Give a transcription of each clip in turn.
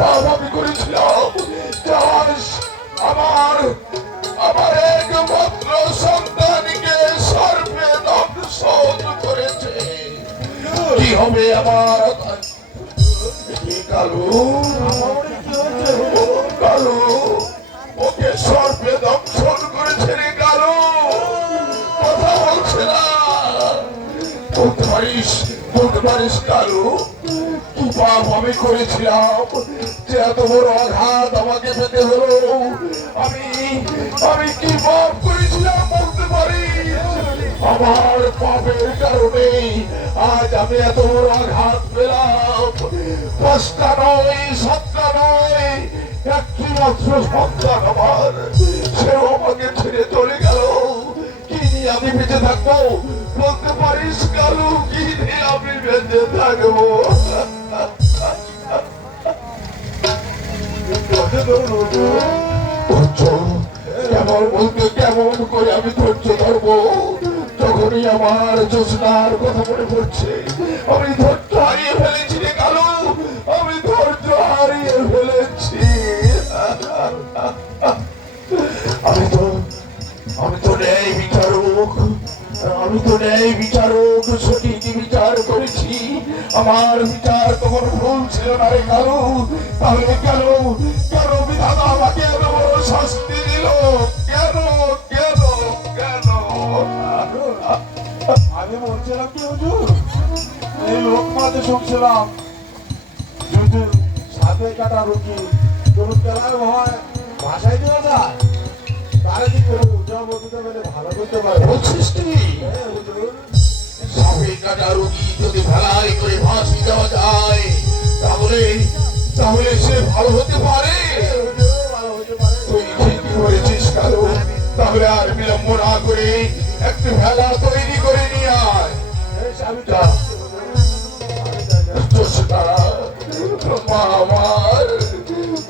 পাপ আমি করেছিলাম। চাষ আমার আমার একমাত্র সন্তানকে সর্পে দংশন করেছে। কি হবে আমার? কালু কালু ওকে সর্পে দংশন করেছে রে কালু। কথা বলছে না। বলতে পারিস কালু কি পাপ আমি করেছিলাম যে এত বড় আঘাত আমাকে পেতে হলো? আমি আমি কি পাপ করেছিলাম বলতে পারি? আমার পাপের কারণে আজ আমি এত বড় আঘাত পেলাম। ৫টা নয় ৭টা নয়, একটি মাত্র সন্তান আমার, সেও আমাকে ছেড়ে চলে গেল। কি নিয়ে আমি বেঁচে থাকবো বলতে পারিস কালু? কি নিয়ে আমি বেঁচে থাকবো? কেমন বলতে কেমন করে আমি ধৈর্য ধরবো? যখনই আমার জোসনার কথা মনে পড়ছে আমি ধৈর্য হারিয়ে ফেলেছি রে কালু। আমি ধৈর্য হারিয়ে ফেলেছি। আমি তো ন্যায় বিচারক, আমি তো ন্যায় বিচারক, সঠিক বিচার করেছি। আমার বিচার তখন ভুল ছিল না রে কালু। তাহলে কেন কেন বিধাতা আমাকে এত বড় শাস্তি দিল? কেন কেন কেন? আমি বলছিলাম কি হুজুর, এই লোকমাতে শুনছিলাম যদি সাথে কাটা রুগী কোনো কেলায় হয় ভাষায় দেওয়া যায়, তারা কি করে উজ্জ্বল বলতে পেরে ভালো করতে পারে? বলছিস কি সাপে কাটা রোগী যদি ভেলাই করে ফাঁসি দেওয়া যায় তাহলে তাহলে সে ভালো হতে পারে? তুই ঠিকই করেছিস কালু। তাহলে আর বিলম্ব না করে একটু ভেলা তৈরি করে নিয়ে আয়। আমার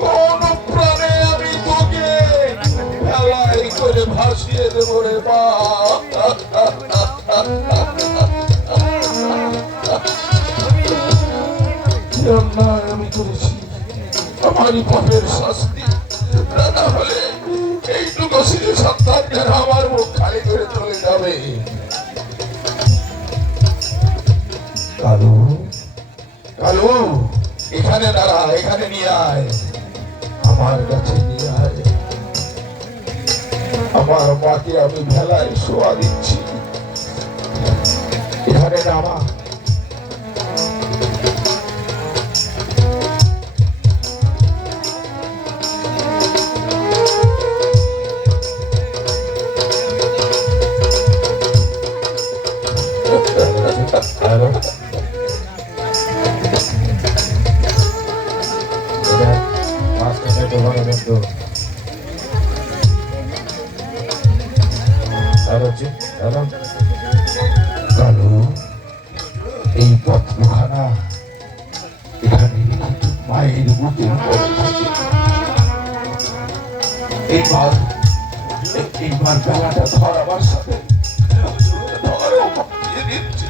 কোন প্রাণে আমি তোকে ভেলাই করে ভাসিয়ে দেবো রে মা। আমি করেছি আমারই পাপের শাস্তি। না হলে এইটুকু শিশু সন্তানকে আমার মুখ খালি করে চলে যাবে। কালু কালু এখানে দাঁড়া, এখানে নিয়ে আয়, আমার কাছে নিয়ে আয়। আমার মাকে আমি ভেলায় শোয়া দিচ্ছি। এখানে নামা। কালু এই পত্রখানা এখানে মায়ের বুকের পরে থাকে। এইবার বেলাটা ধর আমার সাথে দিচ্ছে।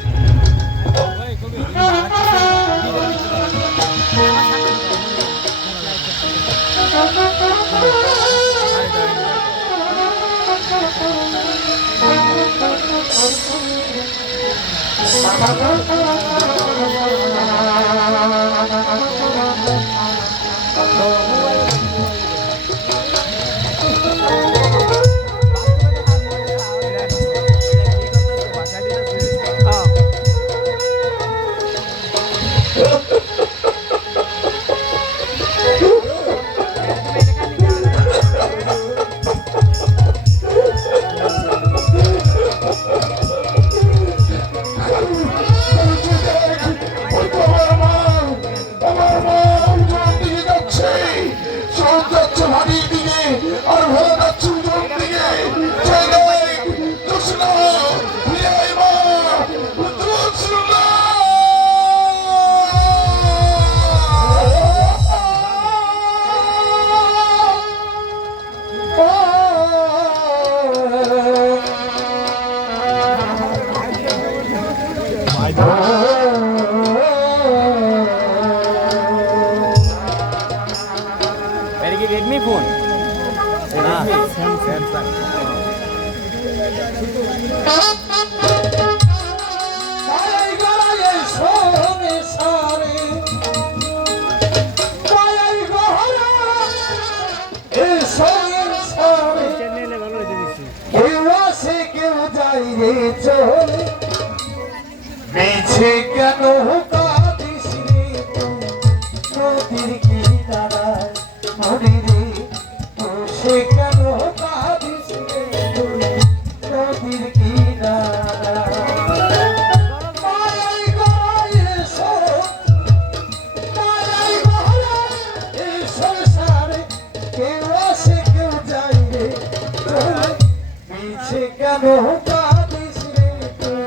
কেন কাঁদিস রে তুই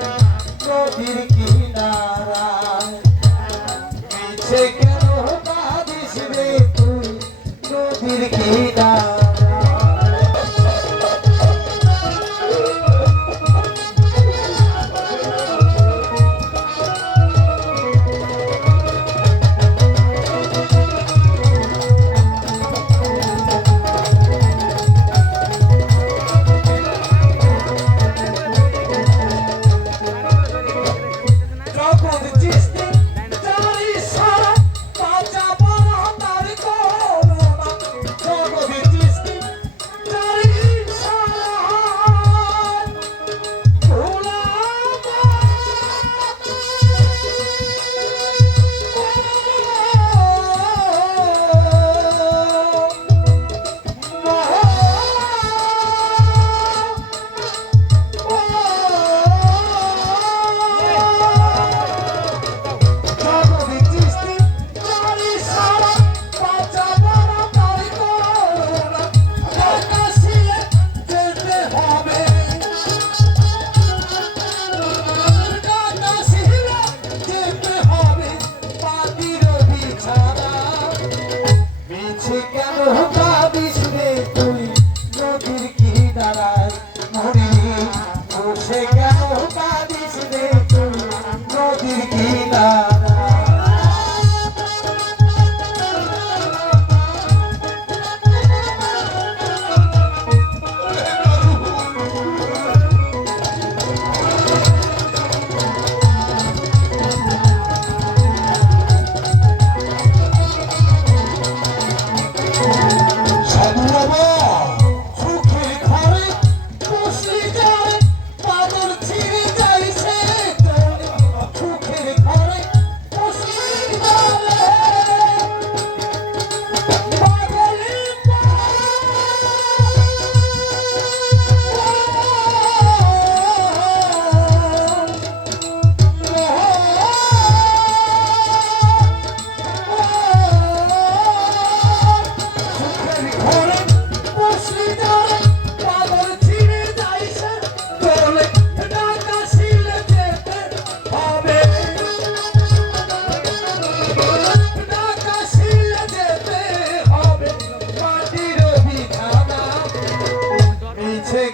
নদীর কিনারায় মিছে কেন কাঁদিস রে তুই নদীর কিনারায়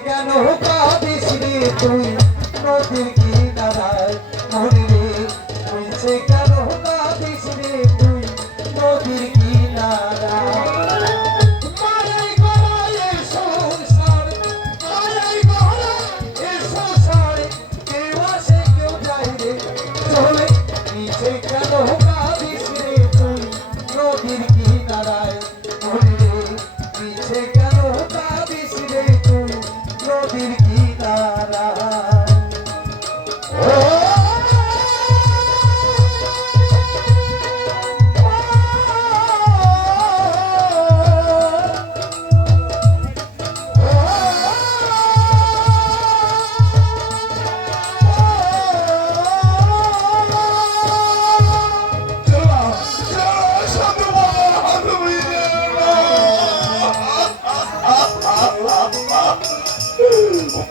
কেন কাঁদিস রে তুই নদীর কিনারায় মরি রে মিছে কেন কাঁদিস রে তুই নদীর কিনারায় মায়াই গড়ায় এ সংসার মায়াই গড়ায় এ সংসারে কেউ আসে কেউ যায় রে চলে মিছে কেন কাঁদিস রে তুই নদীর কিনারায় মরি রে মিছে কেন কাঁদিস রে তুই নদীর কিনারায়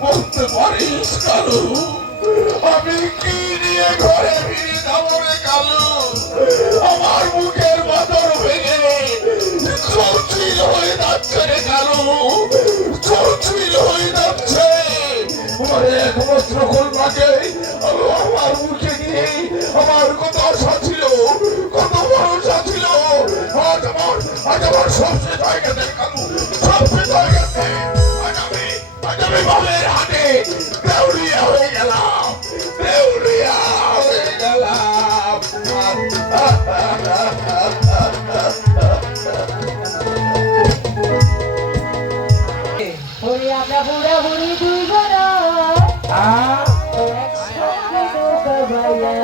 বলতে পারিস কালু আমি কি নিয়ে ঘরে ফিরে যাবো রে কালু আমার মুখের বাদর ভেঙে চৌচিল হয়ে যাচ্ছে রে কালু চৌচিল হয়ে যাচ্ছে আমার একমাত্র কন্যাকে আমি আমার মুখে নিয়ে আমার কত আশা ছিল কত ভরসা ছিল আজ আমার সব শেষ হয়ে গেছে কালু সব শেষ হয়ে গেছে আমি বাবের হাতে দেউলিয়া হয়ে গেলাম দেউলিয়া হয়ে গেলাম আমরা বুড়া বুড়ি দুই বোনা একসঙ্গে নৌকা বাইয়া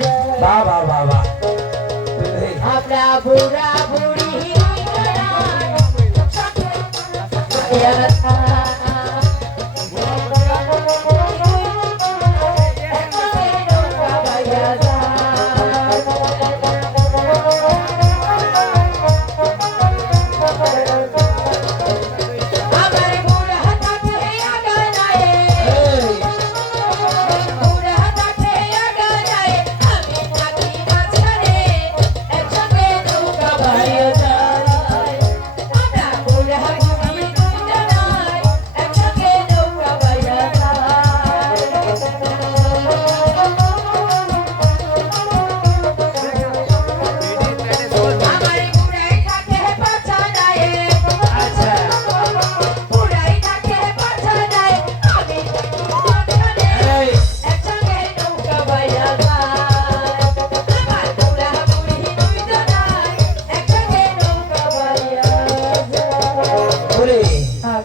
যায়। বাবা বাবা আমরা বুড়া বুড়ি দুই বোনা বাইয়া যায়। এ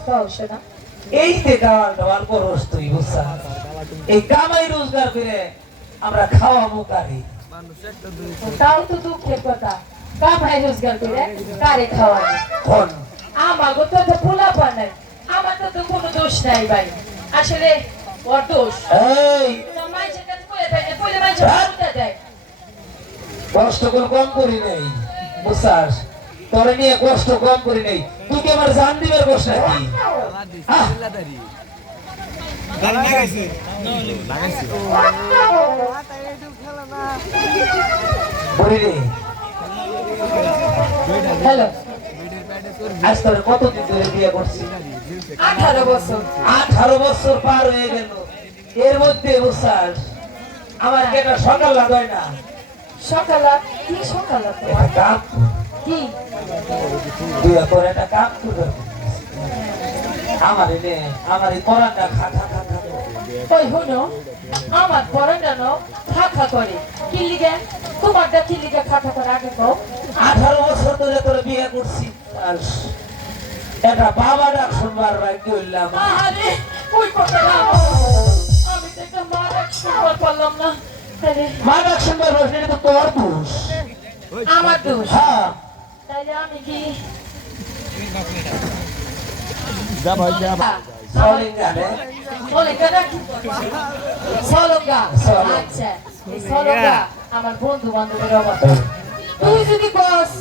পাও শোনা এই যে গাওয়ার দাওয়ার করস তুই বুঝছা এই কামাই রোজগার করে আমরা খাওয়াবো কারি তাও তো দুঃখের কথা কামাই রোজগার করে কারে খাওয়াবে কোন আমাগো তো তো পোলা বানাই আমার তো কোনো দোষ নাই ভাই আসলে ওর দোষ এই মাইজের কাছে কইলে তাই না কইলে মাইজের উল্টা দেয় কষ্ট করে কম করি নাই বুঝছাস তোরে নিয়ে কষ্ট কম করি নাই তুই কি আমার জান দিবের কষ্ট নাকি আহ, বলি রে হ্যালো আজ তোর কতদিন ধরে বিয়ে করছি 18 বছর 18 বছর পার হয়ে গেল এর মধ্যে বুঝছাস আমার কেটা সকাল লাগায় না সকালা কি সকালা একটা তোমার কাম কি তুই এখন একটা কাম করবে আমার এনে আমার এই করাটা খা খা খা খা ওই হলো আমার পড়ানো খাখা করে কি লিগে তোমারটা কি লিগে খাখা করে আগে কও 18 বছর ধরে তোর বিয়ে করছি আর এটা বাবা ডাক শুনবার ভাগ্য হইলাম আরে ওই কথা না আমি তো একটা মারা শুনবার পারলাম না তাহলে মা ডাক শুনবার বসে তো তোর দোষ আমার দোষ হ্যাঁ তাহলে আমি কি সলিঙ্গানে সলঙ্গা নাকি সলঙ্গা সলঙ্গা। আচ্ছা এই সলঙ্গা আমার বন্ধু বান্ধবের অভাব তুই যদি বস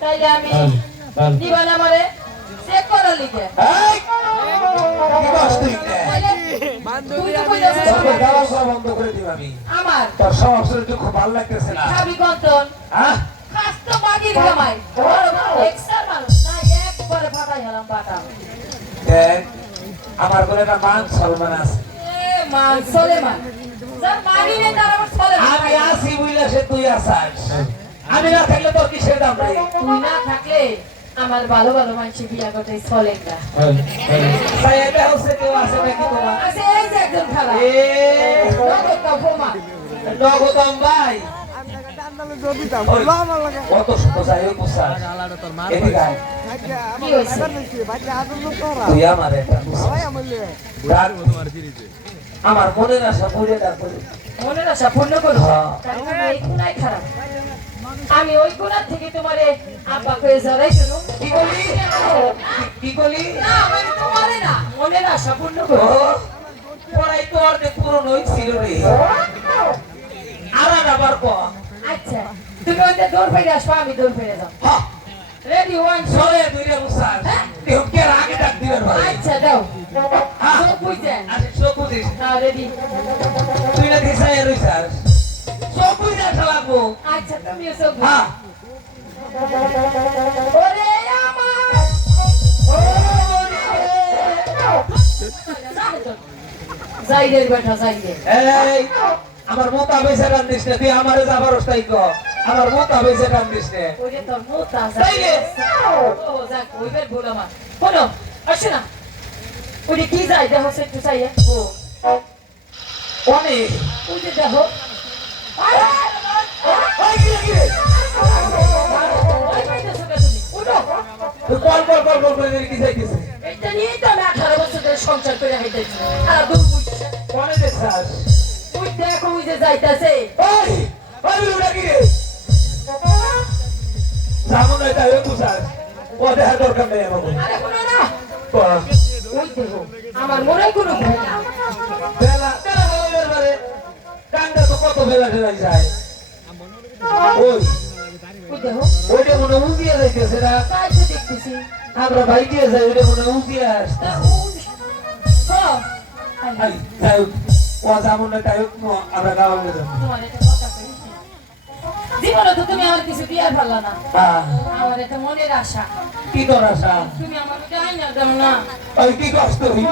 তাইলে আমি নিবান আমারে চেক করার লিগে এই কি কষ্ট হইছে তুই তো কইলাস তোকে গাওয়া সব বন্ধ করে দিব আমি আমার তোর সব শরীর খুব ভালো লাগতেছে না খাবি কন্তন হ্যাঁ খাস তো মাগির কামাই বড় বড় এক্সার মানুষ না একবারে ফাটাই হলাম পাটা দেখ আমার বলে একটা মান সম্মান আছে এ মান সলেমান স্যার মাগিরে তার আমার সলেমান আমি আসি বুঝলে সে তুই আসাস আমি না থাকলে তোর কিসের দাম রে তুই না থাকলে আমার ভালো ভালো মানুষ বিয়া করতে সলেঙ্গা তাই এটা হচ্ছে কেউ আছে নাকি তোমার আচ্ছা এই যে একজন খালা এ নগদ বোমা নগতম ভাই ওই, কত সুন্দর যাই হোক বুঝছাস এদিকে আয়। কি হয়েছে তুই আমার একটা বুঝছাস। ডাক, আমার মনের আশা বলে ডাক বলে মনের আশা পূর্ণ করো হ্যাঁ। তাই তোমার এই গুণাই খারাপ আমি ওই গুণার থেকে তোমারে আব্বা কয়ে জড়াই শুনো কি বলি কি বলি না আমি তোমারে না মনের আশা পূর্ণ ও করো পড়াই তো অর্ধেক পুরনো ছিল রে আর আবার ক আচ্ছা তুমি ওইটা দৌড় ফেলে আসবো আমি দৌড় ফেলে যাও হ্যাঁ রেডি ওয়ান চলে দুই রে বুঝছাস তুই কে আগে ডাক দিবেন ভাই আচ্ছা দাও হ্যাঁ সব বুঝছেন আচ্ছা সব বুঝিস না রেডি তুই না দিশায় রইছাস সব বুঝা লাগবো আচ্ছা তুমিও সব বুঝো। হ্যাঁ ওরে আমার যাই রে বেটা যাই রে এই আমার মোতা বেঁচে টান দিস না তুই আমারে যাবার অবস্থায় ক আমার মোতা বেঁচে টান দিস না ওরে তোর মুতা যাই রে। ও যাক ওইবার বল আমার শোনো আসো না ওরে কি যাই দেখো সে একটু চাই ও অনেক ওই যে দেখো আরে ওই কি রে ওই পাইতেছো কে তুমি উঠো তুই কল কল কল কল করে কি যাইতেছে এটা নিয়েই তো আমি 18 বছর ধরে সংসার করে হাইতেছি আর দূর বুঝছে কোনে দেখছাস ওই দেখো ওই যে যাইতাছে ওই ওই লুড়া কি রে জানো না এটা বুঝছাস ও দেখা দরকার নেই আমার আরে কোনো না বাহ ওই দেখো আমার মনে কোনো ভয় না বেলা বেলা বেলা বারে কান্দা তো কত বেলা ঢেলাই যায় ওই ওই দেখো ওইটা মনে উজিয়ে যাইতেছে না তাই তো দেখতেছি আমরা ভাই দিয়ে যাই ওইটা মনে উজিয়ে আসছে সব আই তাই ও যেমন না তাই আমরা গাওয়া গেলাম তোমার একটা কথা কই জীবনে তো তুমি আমার কিছু দিয়ে পারলা না আমার একটা মনের আশা কি তোর আশা তুমি আমার যাই না দাও না ওই কি কষ্ট হই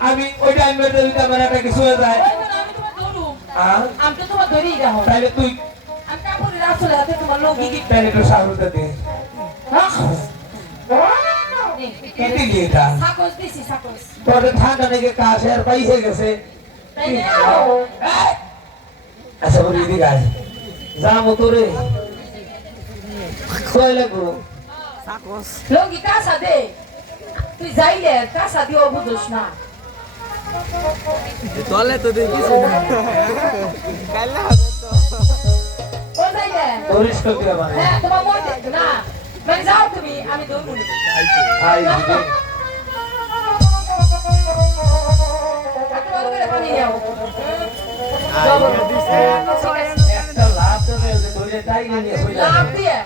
আমি ওই টাইমে যদি ক্যামেরাটা কিছু হয়ে যায় আমি তোমার ধরু আর আমি তো তোমার ধরেই রাখো তাইলে তুই আমি কাপড়ের আসলে হাতে তোমার লোক গিয়ে তাইলে একটু সাহস দে কি দিলি এটা সাকস দিছি সাকস তোর ঠান্ডা নাকি কাশের পাইছে গেছে তাই না আচ্ছা বলি দিদি গাই যাবো তোরে কয় লাগবো লোক কাঁচা দে তুই যাইলে কাঁচা দিও বুঝোস না তলে তো দেখিস ও যাইলে ধরিস তো কি আমার হ্যাঁ তোমার মন দেখতো না মানে যাও তুমি আমি দৌড় বলি আই দিবে ভালো করে পানি নাও একটা লাভ তো দেয় ধরে তাই নিয়ে হই না লাভ দিয়ে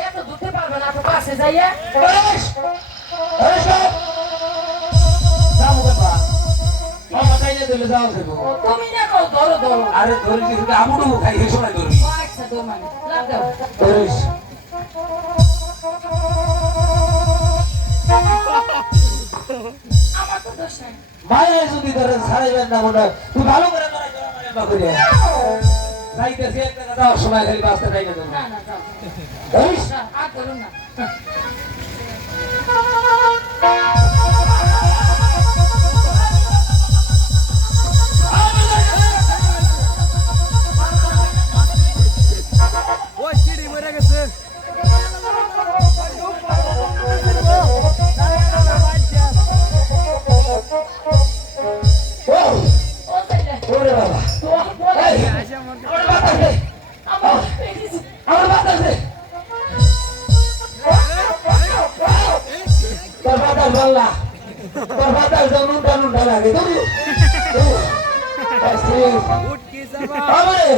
এত দুধতে পারবে না তো পাশে যাইয়া ধরিস ধরিস যাও বাবা মামা কাইলে দিলে যাও দেবো তুমি না কও ধরো ধরো আরে ধরিস কি আমুডু খাই এই সময় ধরবি আচ্ছা দৌড় মানে লাভ দাও ধরিস আমার তো দোষ নাই মায়া যদি ধরে ছাড়াইবেন না মনে হয় তুই ভালো করে মারা করে যাইতেছি একটা যাওয়ার সময় খালি বাঁচতে চাই না না না যাও ধরিস না, আর ধরুন না ওই সিঁড়ি মরে গেছে ও ও যাইলে ওরে বাবা তো বলে এই আমার বাতাস দে আমার পেয়েছি আমার বাতাস দে তোর বাতাস বললা তোর বাতাস জানুন টানুন লাগে ধরু উঠকি যাবা আমারে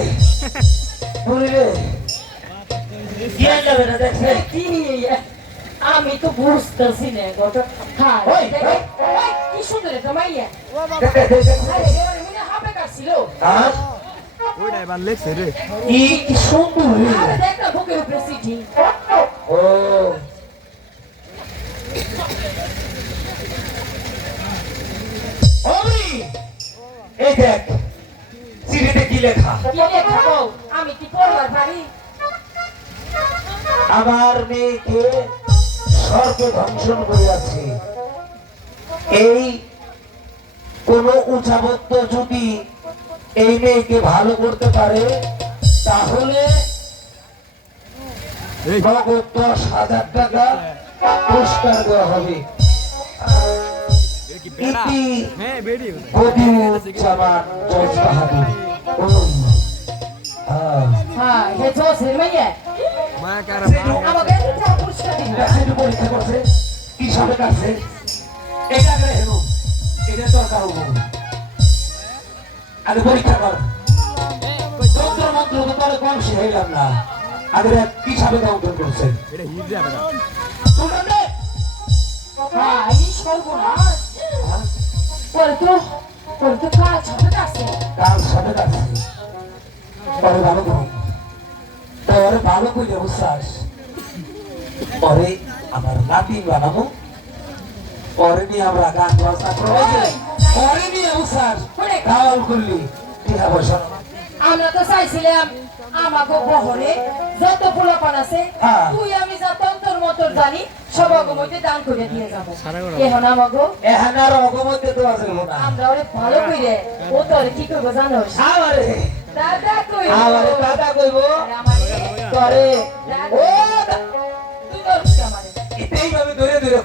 ধরি রে কি যাবে না দেখছে কি আমি তো বুঝতেছি না গত হ্যাঁ ওই, দেখে, ওই। ওই, কি সুন্দর একটা মাইয়া আরে এবারে মনে হবে কাছিল আর ওইটা এবার লেখছে রে কি সুন্দর আরে দেখ না বুকের উপরে সিটি ও ওই এই দেখ সিডিতে কি লেখা কি লেখা বল আমি কি পড়বার পারি আমার মেয়েকে সর্প ধ্বংসন করিয়াছে এই কোন উচ্চাবত্ত যদি এই মেয়েকে ভালো করতে পারে তাহলে এই নগদ 10,000 টাকা পুরস্কার দেওয়া হবে কি বেড়া ইতি হ্যাঁ বেড়ি বদিউজ্জামান জজ বাহাদুর ওই। হ্যাঁ হে জোসের মাইয়া মায়া কারা আমাকে একটা পুরস্কার দিন সেটা পরীক্ষা করছে কি হিসাবে কাটছে এটা করে হেন এটা দরকার হবো আগে পরীক্ষা কর যন্ত্র মন্ত্র তো তোর কম শিখাইলাম না আগে কি হিসাবে কাউন্টার করছে এটা হিট যাবে না শুনলাম রে হ্যাঁ এই সর্বনাশ পরে তো কাজ হবে কাছে কাল সবে কাটছে পরে ভালো করো পরে ভালো করে বুঝছাস পরে আমার নাতি বানাবো পরে নিয়ে আমরা গান বাজনা করবো পরে নিয়ে বুঝছাস খাওয়াল করলি টিহা পয়সা আমরা তো চাইছিলাম আমাকে বহরে যত পোলাপান আছে হ্যাঁ। তুই আমি যা তন্তর মতর জানি সবাকে মধ্যে দান করে দিয়ে যাবো এখন আমাকে এখানে আর অগমতে তো আছে না আমরা ওরে ভালো কইরে ও তো ওরে কি করবো জানো আমারে দাদা কই আমারে দাদা কইবো আমারে তরে দাদা ও তুই তোর আমারে এতেই ভাবে ধরে ধরে